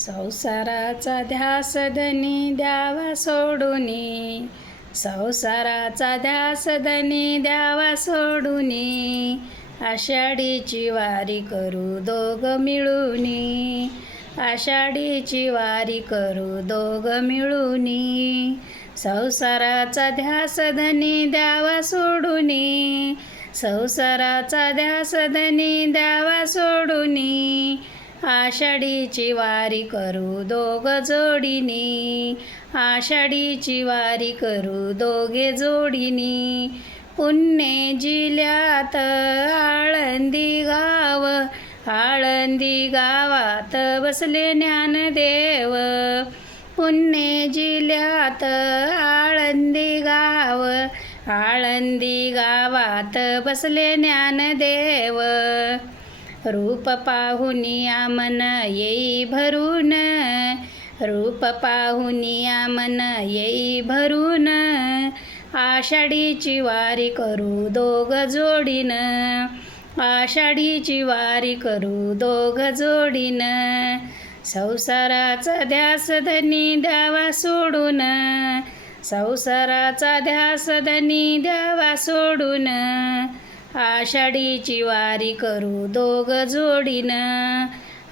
संसाराचा ध्यास धनी द्यावा सोडूनी, संसाराचा ध्यास धनी द्यावा सोडूनी, आषाढीची वारी करू दोघ मिळूनी, आषाढीची वारी करू दोघ मिळूनी, संसाराचा ध्यास धनी द्यावा सोडूनी, संसाराचा ध्यास धनी द्यावा सोडूनी, आषाढीची वारी करू दोघ जोडीनी, आषाढीची वारी करू दोघे जोडीनी, पुण्य जिल्ह्यात आळंदी गाव, आळंदी गावात बसले ज्ञानदेव, पुण्य जिल्ह्यात आळंदी गाव, आळंदी गावात बसले ज्ञानदेव, रूप पाहुनिया मन येई भरून, रूप पाहुनिया मन येई भरून, आषाढीची वारी करू दोघ जोडीन, आषाढीची वारी करू दोघ जोडीन, संसाराचा ध्यास धनी द्यावा सोडून, संसाराचा ध्यास धनी द्यावा सोडून, आषाढीची वारी करू दोघ जोडीन,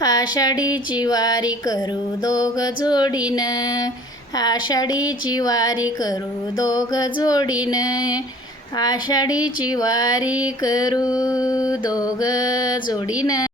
आषाढीची वारी करू दोघ जोडीन, आषाढीची वारी करू दोघ जोडीन, आषाढीची वारी करू दोघ जोडीन.